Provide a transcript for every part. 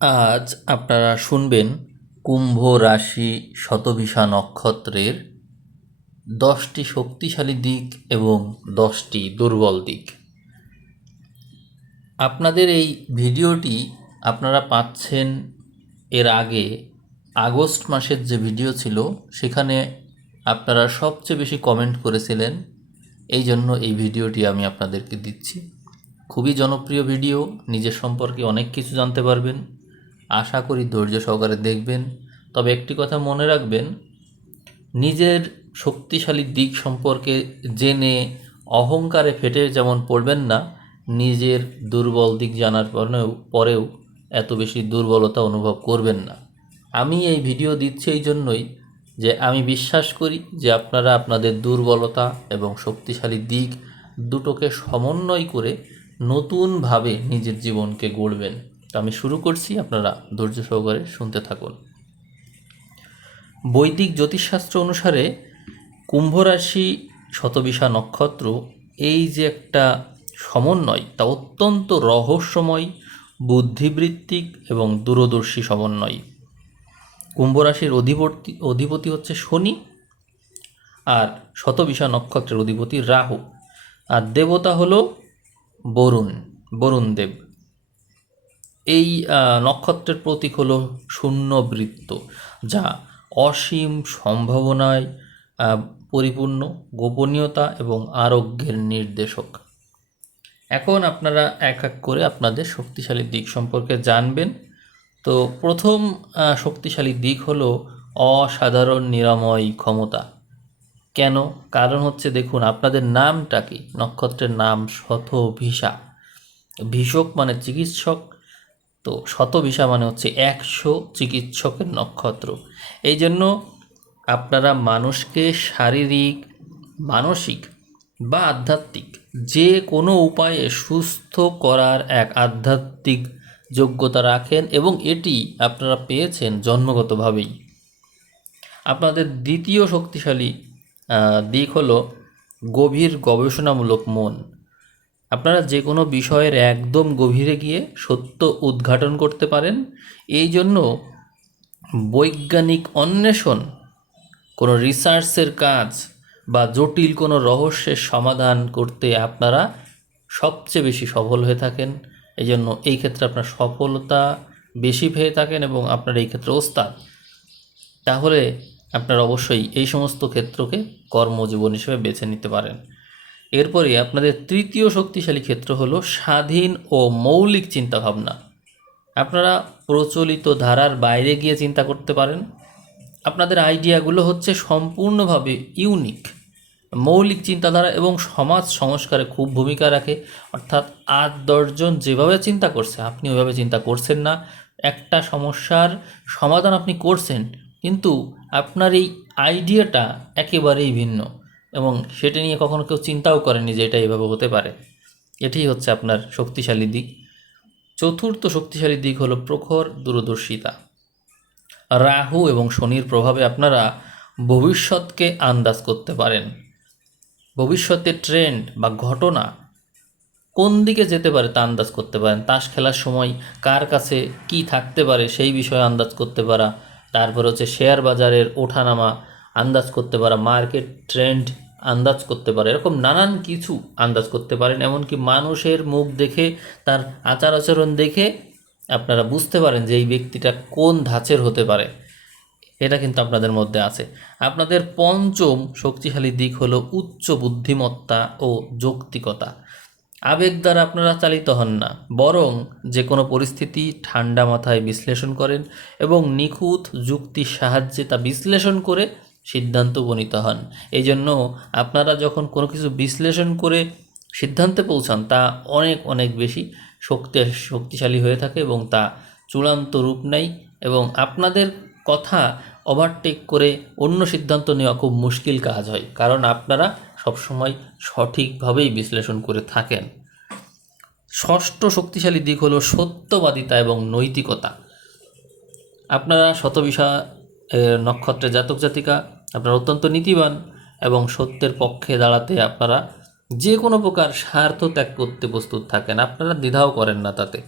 আজ আপনারা শুনবেন কুম্ভ রাশি শতভিষা নক্ষত্রের 10টি শক্তিশালী দিক এবং 10টি দুর্বল দিক। আপনাদের এই ভিডিওটি আপনারা পাচ্ছেন এর আগে আগস্ট মাসের যে ভিডিও ছিল সেখানে আপনারা সবচেয়ে বেশি কমেন্ট করেছিলেন, এই জন্য এই ভিডিওটি আমি আপনাদেরকে দিচ্ছি। খুবই জনপ্রিয় ভিডিও, নিজের সম্পর্কে অনেক কিছু জানতে পারবেন। আশা করি ধৈর্য সহকারে দেখবেন। তবে একটি কথা মনে রাখবেন, নিজের শক্তিশালী দিক সম্পর্কে জেনে অহংকারে ফেটে যেমন পড়বেন না, নিজের দুর্বল দিক জানার পরেও এত বেশি দুর্বলতা অনুভব করবেন না। আমি এই ভিডিও দিচ্ছি এই জন্যই যে আমি বিশ্বাস করি যে আপনারা আপনাদের দুর্বলতা এবং শক্তিশালী দিক দুটোকে সমন্বয় করে নতুনভাবে নিজের জীবনকে গড়বেন। আমি শুরু করছি, আপনারা ধৈর্য সহকারে শুনতে থাকুন। বৈদিক জ্যোতিষশাস্ত্র অনুসারে কুম্ভ রাশি শতভিষা নক্ষত্র এই যে একটা সমন্বয়, তা অত্যন্ত রহস্যময়, বুদ্ধিবৃত্তিক এবং দূরদর্শী সমন্বয়। কুম্ভ রাশির অধিপতি হচ্ছে শনি, আর শতভিষা নক্ষত্রের অধিপতি রাহু, আর দেবতা হলো বরুণ দেব। এই নক্ষত্রের প্রতীক হলো শূন্যবৃত্ত, যা অসীম সম্ভাবনায় পরিপূর্ণ, গোপনীয়তা এবং আরোগ্যের নির্দেশক। এখন আপনারা এক এক করে আপনাদের শক্তিশালী দিক সম্পর্কে জানবেন। তো প্রথম শক্তিশালী দিক হলো অসাধারণ নিরাময় ক্ষমতা। কেন? কারণ হচ্ছে, দেখুন আপনাদের নামটা কি, নক্ষত্রের নাম শতভিষা। ভিষক মানে চিকিৎসক, তো শতভিষা মানে হচ্ছে 100 চিকিৎসকের নক্ষত্র। এই জন্য আপনারা মানুষকে শারীরিক, মানসিক বা আধ্যাত্মিক যে কোনো উপায়ে সুস্থ করার এক আধ্যাত্মিক যোগ্যতা রাখেন, এবং এটি আপনারা পেয়েছেন জন্মগতভাবেই। আপনাদের দ্বিতীয় শক্তিশালী দিক হলো গভীর গবেষণামূলক মন। আপনারা যে কোনো বিষয়ের একদম গভীরে গিয়ে সত্য উদ্ঘাটন করতে পারেন। এই জন্য বৈজ্ঞানিক অন্বেষণ, কোনো রিসার্চের কাজ বা জটিল কোনো রহস্যের সমাধান করতে আপনারা সবচেয়ে বেশি সফল হয়ে থাকেন। এই জন্য এই ক্ষেত্রে আপনার সফলতা বেশি পেয়ে থাকেন এবং আপনার এই ক্ষেত্রে ওস্তাদ। তাহলে আপনারা অবশ্যই এই সমস্ত ক্ষেত্রকে কর্মজীবন হিসেবে বেছে নিতে পারেন। এরপরে আপনাদের তৃতীয় শক্তিশালী ক্ষেত্র হলো স্বাধীন ও মৌলিক চিন্তাভাবনা। আপনারা প্রচলিত ধারার বাইরে গিয়ে চিন্তা করতে পারেন। আপনাদের আইডিয়াগুলো হচ্ছে সম্পূর্ণভাবে ইউনিক, মৌলিক চিন্তাধারা এবং সমাজ সংস্কারে খুব ভূমিকা রাখে। অর্থাৎ 8-10 জন যেভাবে চিন্তা করছে আপনি ওইভাবে চিন্তা করছেন না। একটা সমস্যার সমাধান আপনি করছেন, কিন্তু আপনার এই আইডিয়াটা একেবারেই ভিন্ন, এবং সেটা নিয়ে কখনো কেউ চিন্তাও করেনি যে এটা এভাবে হতে পারে। এটাই হচ্ছে আপনার শক্তিশালী দিক। চতুর্থ শক্তিশালী দিক হলো প্রখর দূরদর্শিতা। রাহু এবং শনির প্রভাবে আপনারা ভবিষ্যৎকে আন্দাজ করতে পারেন। ভবিষ্যতের ট্রেন্ড বা ঘটনা কোন দিকে যেতে পারে তা আন্দাজ করতে পারেন। তাস খেলার সময় কার কাছে কি থাকতে পারে সেই বিষয়ে আন্দাজ করতে পারা। তারপর হচ্ছে শেয়ার বাজারের ওঠানামা আন্দাজ করতে পারা, মার্কেট ট্রেন্ড আন্দাজ করতে পারে, এরকম নানান কিছু আন্দাজ করতে পারেন। এমনকি মানুষের মুখ দেখে, তার আচার আচরণ দেখে আপনারা বুঝতে পারেন যে এই ব্যক্তিটা কোন ধাঁচের হতে পারে। এটা কিন্তু আপনাদের মধ্যে আছে। আপনাদের পঞ্চম শক্তিশালী দিক হলো উচ্চ বুদ্ধিমত্তা ও যৌক্তিকতা। আবেগ দ্বারা আপনারা চালিত হন না, বরং যে কোনো পরিস্থিতি ঠান্ডা মাথায় বিশ্লেষণ করেন এবং নিখুঁত যুক্তির সাহায্যে তা বিশ্লেষণ করে সিদ্ধান্ত উপনীত হন। এই জন্য আপনারা যখন কোনো কিছু বিশ্লেষণ করে সিদ্ধান্তে পৌঁছান, তা অনেক অনেক বেশি শক্তিশালী হয়ে থাকে এবং তা চূড়ান্ত রূপ নেয়, এবং আপনাদের কথা ওভারটেক করে অন্য সিদ্ধান্ত নেওয়া খুব মুশকিল কাজ হয়, কারণ আপনারা সবসময় সঠিকভাবেই বিশ্লেষণ করে থাকেন। ষষ্ঠ শক্তিশালী দিক হলো সত্যবাদিতা এবং নৈতিকতা। আপনারা শতভিষা নক্ষত্রের জাতক জাতিকা, আপনারা অত্যন্ত নীতিবান এবং সত্যের পক্ষে দাঁড়াতে আপনারা যে কোনো প্রকার স্বার্থ ত্যাগ করতে প্রস্তুত থাকেন। আপনারা দ্বিধাও করেন না তাতে।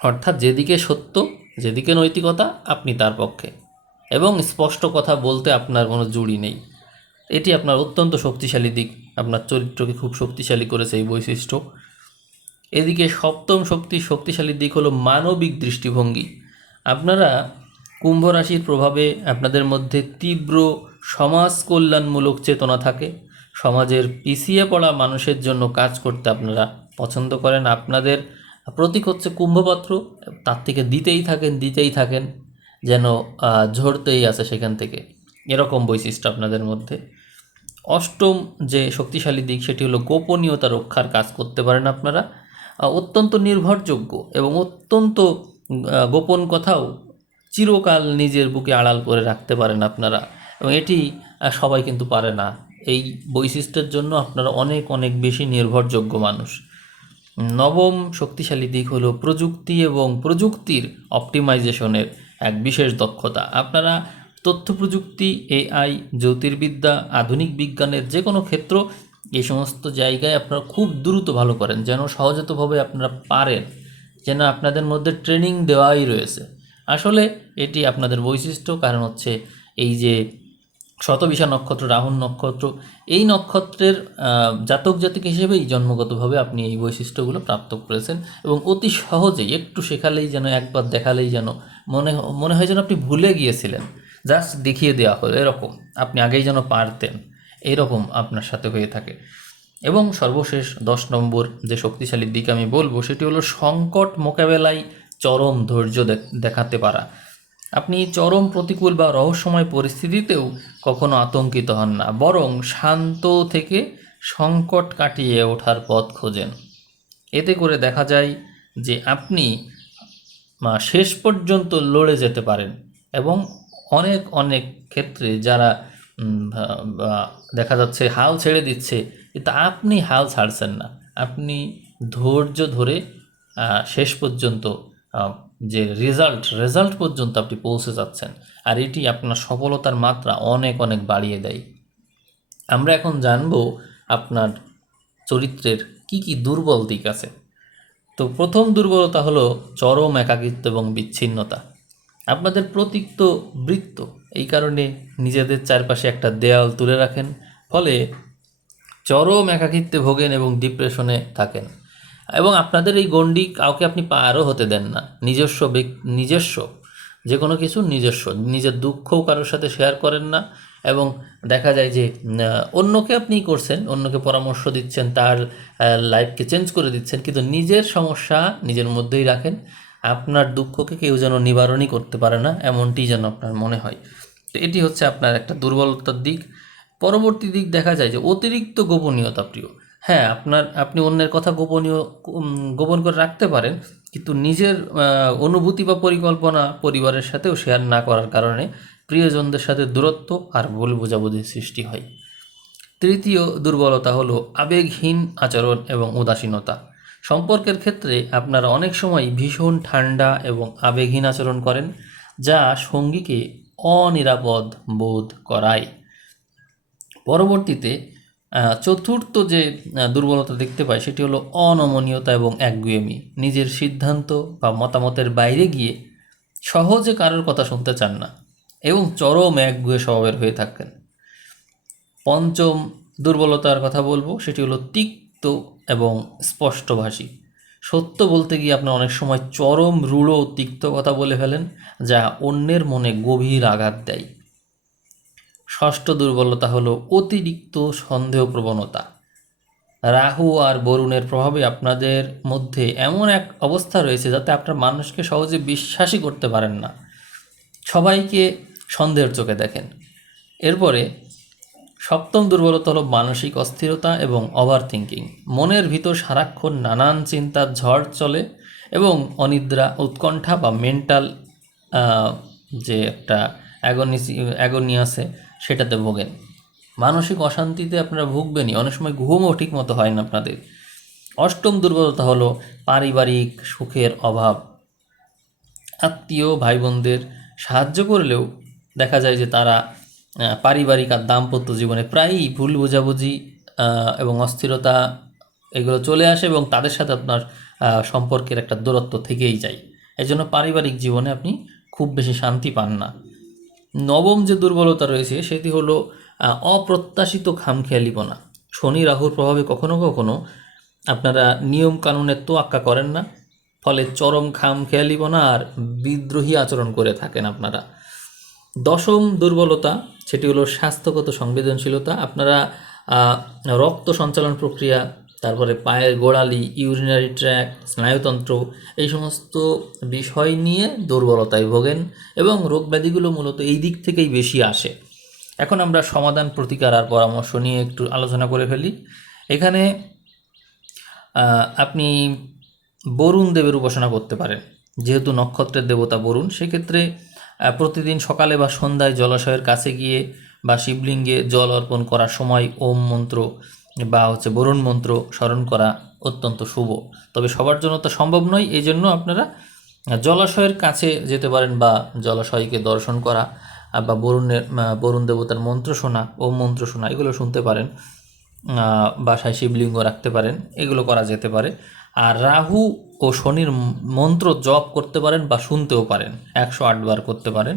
অর্থাৎ যেদিকে সত্য, যেদিকে নৈতিকতা, আপনি তার পক্ষে, এবং স্পষ্ট কথা বলতে আপনার কোনো জুড়ি নেই। এটি আপনার অত্যন্ত শক্তিশালী দিক, আপনার চরিত্রকে খুব শক্তিশালী করেছে এই বৈশিষ্ট্য। এদিকে সপ্তম শক্তিশালী দিক হলো মানবিক দৃষ্টিভঙ্গি। আপনারা কুম্ভ রাশির প্রভাবে আপনাদের মধ্যে তীব্র সমাজ কল্যাণমূলক চেতনা থাকে। সমাজের পিছিয়ে পড়া মানুষের জন্য কাজ করতে আপনারা পছন্দ করেন। আপনাদের প্রতীক হচ্ছে কুম্ভপাত্র, তার থেকে দিতেই থাকেন যেন ঝরতেই আছে সেখান থেকে, এরকম বৈশিষ্ট্য আপনাদের মধ্যে। অষ্টম যে শক্তিশালী দিক সেটি হলো গোপনীয়তা রক্ষার কাজ করতে পারেন আপনারা। অত্যন্ত নির্ভরযোগ্য এবং অত্যন্ত গোপন কথাও চিরকাল নিজের বুকে আড়াল করে রাখতে পারেন আপনারা, এবং এটি সবাই কিন্তু পারে না। এই বৈশিষ্ট্যের জন্য আপনারা অনেক অনেক বেশি নির্ভরযোগ্য মানুষ। নবম শক্তিশালী দিক হলো প্রযুক্তি এবং প্রযুক্তির অপটিমাইজেশনের এক বিশেষ দক্ষতা। আপনারা তথ্য প্রযুক্তি, এআই, জ্যোতির্বিদ্যা, আধুনিক বিজ্ঞানের যে কোনো ক্ষেত্র, এই সমস্ত জায়গায় আপনারা খুব দ্রুত ভালো করেন, যেন সহজাতভাবে আপনারা পারেন, যেন আপনাদের মধ্যে ট্রেনিং দেওয়াই রয়েছে। আসলে এটি আপনাদের বৈশিষ্ট্য, কারণ হচ্ছে এই যে শতবিশা নক্ষত্র, রাহুল নক্ষত্র, এই নক্ষত্রের জাতক জাতিক হিসেবেই জন্মগতভাবে আপনি এই বৈশিষ্ট্যগুলো প্রাপ্ত করেছেন, এবং অতি সহজেই একটু শেখালেই যেন, একবার দেখালেই যেন মনে হয় যেন আপনি ভুলে গিয়েছিলেন, জাস্ট দেখিয়ে দেওয়া হলো এরকম, আপনি আগেই যেন পারতেন, এরকম আপনার সাথে হয়ে থাকে। এবং সর্বশেষ 10 নম্বর যে শক্তিশালী দিক আমি বলবো সেটি হলো সংকট মোকাবেলায় চরম ধৈর্য দেখাতে পারা। আপনি চরম প্রতিকূল বা রহস্যময় পরিস্থিতিতেও কখনো আতঙ্কিত হন না, বরং শান্ত থেকে সংকট কাটিয়ে ওঠার পথ খোঁজেন। এতে করে দেখা যায় যে আপনি শেষ পর্যন্ত লড়ে যেতে পারেন, এবং অনেক অনেক ক্ষেত্রে যারা দেখা যাচ্ছে হাল ছেড়ে দিচ্ছে, কিন্তু আপনি হাল ছাড়ছেন না, আপনি ধৈর্য ধরে শেষ পর্যন্ত যে রেজাল্ট পর্যন্ত আপনি পৌঁছে যাচ্ছেন, আর এটি আপনার সফলতার মাত্রা অনেক অনেক বাড়িয়ে দেয়। আমরা এখন জানব আপনার চরিত্রের কি কি দুর্বল দিক আছে। তো প্রথম দুর্বলতা হলো চরম একাকিত্ব এবং বিচ্ছিন্নতা। আপনাদের প্রতীক তো বৃত্ত, এই কারণে নিজেদের চারপাশে একটা দেয়াল তুলে রাখেন, ফলে চরম একাকিত্বে ভোগেন এবং ডিপ্রেশনে থাকেন। এবং আপনাদের এই গণ্ডি কাউকে আপনি পারও হতে দেন না। নিজস্ব যে কোনো কিছু নিজের দুঃখও কারোর সাথে শেয়ার করেন না, এবং দেখা যায় যে অন্যকে আপনি করছেন, অন্যকে পরামর্শ দিচ্ছেন, তার লাইফকে চেঞ্জ করে দিচ্ছেন, কিন্তু নিজের সমস্যা নিজের মধ্যেই রাখেন। আপনার দুঃখকে কেউ যেন নিবারণই করতে পারে না, এমনটি যেন আপনার মনে হয়। তো এটি হচ্ছে আপনার একটা দুর্বলতার দিক। পরবর্তী দিক দেখা যায় যে অতিরিক্ত গোপনীয়তা প্রিয়। হ্যাঁ, আপনি অন্যের কথা গোপন করে রাখতে পারেন, কিন্তু নিজের অনুভূতি বা পরিকল্পনা পরিবারের সাথেও শেয়ার না করার কারণে প্রিয়জনদের সাথে দূরত্ব আর ভুল বোঝাবুঝির সৃষ্টি হয়। তৃতীয় দুর্বলতা হলো আবেগহীন আচরণ এবং উদাসীনতা। সম্পর্কের ক্ষেত্রে আপনারা অনেক সময় ভীষণ ঠান্ডা এবং আবেগহীন আচরণ করেন, যা সঙ্গীকে অনিরাপদ বোধ করায়। পরবর্তীতে চতুর্থ যে দুর্বলতা দেখতে পাই সেটি হলো অনমনীয়তা এবং একগুঁয়েমি। নিজের সিদ্ধান্ত বা মতামতের বাইরে গিয়ে সহজে কারোর কথা শুনতে চান না, এবং চরম একগুঁয়ে স্বভাবের হয়ে থাকেন। পঞ্চম দুর্বলতার কথা বলবো সেটি হলো তিক্ত এবং স্পষ্টভাষী। সত্য বলতে গিয়ে আপনার অনেক সময় চরম রূঢ় ও তিক্ত কথা বলে ফেলেন, যা অন্যের মনে গভীর আঘাত দেয়। ষষ্ঠ দুর্বলতা হলো অতিরিক্ত সন্দেহ প্রবণতা। রাহু আর বরুণের প্রভাবে আপনাদের মধ্যে এমন এক অবস্থা রয়েছে যাতে আপনার মানুষকে সহজে বিশ্বাসই করতে পারেন না, সবাইকে সন্দেহের চোখে দেখেন। এরপরে সপ্তম দুর্বলতা হলো মানসিক অস্থিরতা এবং ওভার থিঙ্কিং। মনের ভিতর সারাক্ষণ নানান চিন্তার ঝড় চলে, এবং অনিদ্রা, উৎকণ্ঠা বা মেন্টাল যে একটা অ্যাগনি আছে সেটাতে ভোগেন। মানসিক অশান্তিতে আপনারা ভুগবেনই, অনেক সময় ঘুমও ঠিক মতো হয় না আপনাদের। অষ্টম দুর্বলতা হলো পারিবারিক সুখের অভাব। আত্মীয় ভাই বোনদের সাহায্য করলেও দেখা যায় যে তারা পারিবারিক আর দাম্পত্য জীবনে প্রায়ই ভুল বোঝাবুঝি এবং অস্থিরতা এগুলো চলে আসে, এবং তাদের সাথে আপনার সম্পর্কের একটা দূরত্ব থেকেই যায়। এজন্য পারিবারিক জীবনে আপনি খুব বেশি শান্তি পান না। নবম যে দুর্বলতা রয়েছে সেটি হলো অপ্রত্যাশিত খামখেয়ালিপনা। শনি রাহুর প্রভাবে কখনো কখনো আপনারা নিয়ম কানুনের তোয়াক্কা করেন না, ফলে চরম খামখেয়ালিপনা আর বিদ্রোহী আচরণ করে থাকেন আপনারা। দশম দুর্বলতা সেটি হলো স্বাস্থ্যগত সংবেদনশীলতা। আপনারা রক্ত সঞ্চালন প্রক্রিয়া, তারপরে পায়ের গোড়ালি, ইউরিনারি ট্র্যাক্ট, স্নায়ুতন্ত্র, এই সমস্ত বিষয় নিয়ে দুর্বলতায় ভোগেন এবং রোগব্যাধিগুলো মূলত এই দিক থেকেই বেশি আসে। এখন আমরা সমাধান, প্রতিকার আর পরামর্শ নিয়ে একটু আলোচনা করে ফেলি। এখানে আপনি বরুণ দেবের উপাসনা করতে পারেন, যেহেতু নক্ষত্রের দেবতা বরুণ। সেক্ষেত্রে প্রতিদিন সকালে বা সন্ধ্যায় জলাশয়ের কাছে গিয়ে বা শিবলিঙ্গে জল অর্পণ করার সময় ওম মন্ত্র বা বরুণ মন্ত্র স্মরণ করা অত্যন্ত শুভ। তবে সবার জন্য তো সম্ভব নয়, এই জন্য আপনারা জলাশয়ের কাছে যেতে পারেন বা জলাশয়কে দর্শন করা বা বরুণ দেবতার মন্ত্র শোনা, ওম মন্ত্র শোনা, এগুলো শুনতে পারেন। বাসায় শিবলিঙ্গ রাখতে পারেন, এগুলো করা যেতে পারে। আর রাহু ও শনির মন্ত্র জপ করতে পারেন বা শুনতেও পারেন, 108 বার করতে পারেন।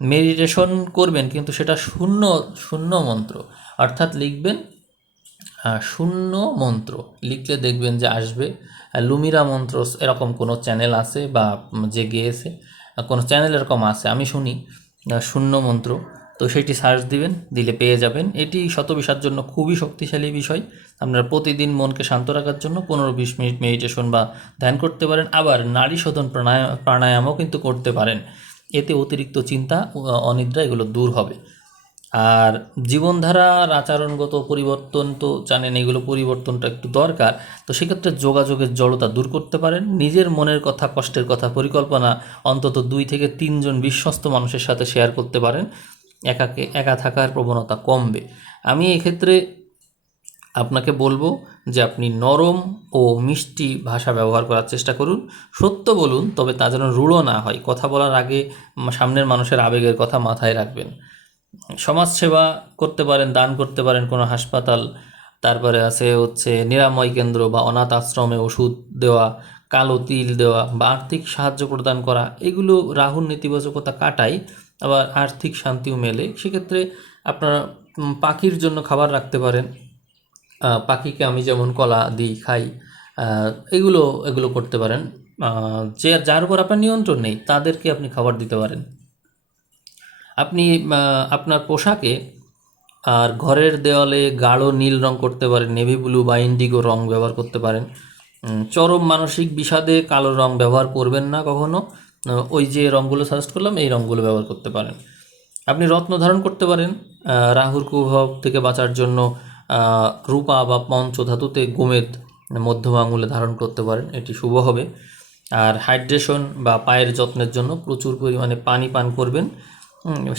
মেডিটেশন করবেন, কিন্তু সেটা শূন্য শূন্য মন্ত্র, অর্থাৎ লিখবেন শূন্য মন্ত্র, লিখলে দেখবেন যে আসবে। লুমিরা মন্ত্র এরকম কোনো চ্যানেল আছে বা যে গেয়েছে কোনো চ্যানেল এরকম আছে, আমি শুনি শূন্য মন্ত্র, তো সেটি সার্চ দিবেন, দিলে পেয়ে যাবেন। এটি শতবিশার জন্য খুবই শক্তিশালী বিষয়। আপনারা প্রতিদিন মনকে শান্ত রাখার জন্য 15-20 মিনিট মেডিটেশন বা ধ্যান করতে পারেন। আবার নাড়ি শোধন প্রাণায়ামও কিন্তু করতে পারেন। এতে অতিরিক্ত চিন্তা, অনিদ্রা এগুলো দূর হবে। আর জীবনধারার আচরণগত পরিবর্তন তো জানেন, এগুলো পরিবর্তনটা একটু দরকার। তো সেক্ষেত্রে যোগাযোগের জড়তা দূর করতে পারেন। নিজের মনের কথা, কষ্টের কথা, পরিকল্পনা অন্তত 2 থেকে 3 জন বিশ্বস্ত মানুষের সাথে শেয়ার করতে পারেন। একা থাকার প্রবণতা কমবে। আমি এক্ষেত্রে আপনাকে বলবো যে আপনি নরম ও মিষ্টি ভাষা ব্যবহার করার চেষ্টা করুন। সত্য বলুন, তবে তা যেন রূঢ় না হয়। কথা বলার আগে সামনের মানুষের আবেগের কথা মাথায় রাখবেন। সমাজসেবা করতে পারেন, দান করতে পারেন কোনো হাসপাতাল, তারপরে আছে নিরাময় কেন্দ্র বা অনাথ আশ্রমে ওষুধ দেওয়া, কালো তিল দেওয়া বা আর্থিক সাহায্য প্রদান করা। এগুলো রাহুর নেতিবাচকতা কাটায়, আবার আর্থিক শান্তিও মেলে। সেক্ষেত্রে আপনারা পাখির জন্য খাবার রাখতে পারেন। পাখিকে আমি যেমন কলা দিই, খাই, এগুলো এগুলো করতে পারেন। যার উপর আপনার নিয়ন্ত্রণ নেই তাদেরকে আপনি খাবার দিতে পারেন। আপনি আপনার পোশাকে আর ঘরের দেওয়ালে গাঢ় নীল রং করতে পারেন, নেভি ব্লু বা ইন্ডিগো রং ব্যবহার করতে পারেন। চরম মানসিক বিষাদে কালো রং ব্যবহার করবেন না কখনো। ওই যে রঙগুলো সাজেস্ট করলাম, এই রঙগুলো ব্যবহার করতে পারেন। আপনি রত্ন ধারণ করতে পারেন। রাহুর কুপ্রভাব থেকে বাঁচার জন্য রূপা বা পঞ্চধাতুতে গোমেদ মধ্যম আঙুলে ধারণ করতে পারেন, এটি শুভ হবে। আর হাইড্রেশন বা পায়ের যত্নের জন্য প্রচুর পরিমাণে পানি পান করবেন।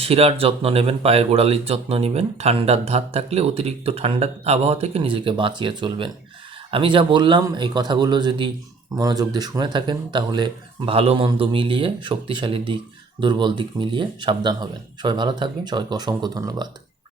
শিরার যত্ন নেবেন, পায়ের গোড়ালির যত্ন নেবেন। ঠান্ডার ধাত থাকলে অতিরিক্ত ঠান্ডা আবহাওয়া থেকে নিজেকে বাঁচিয়ে চলবেন। আমি যা বললাম এই কথাগুলো যদি মনোযোগ দিয়ে শুনে থাকেন, তাহলে ভালো মন্দ মিলিয়ে, শক্তিশালী দিক দুর্বল দিক মিলিয়ে সাবধান হবেন। সবাই ভালো থাকবেন। সবাইকে অসংখ্য ধন্যবাদ।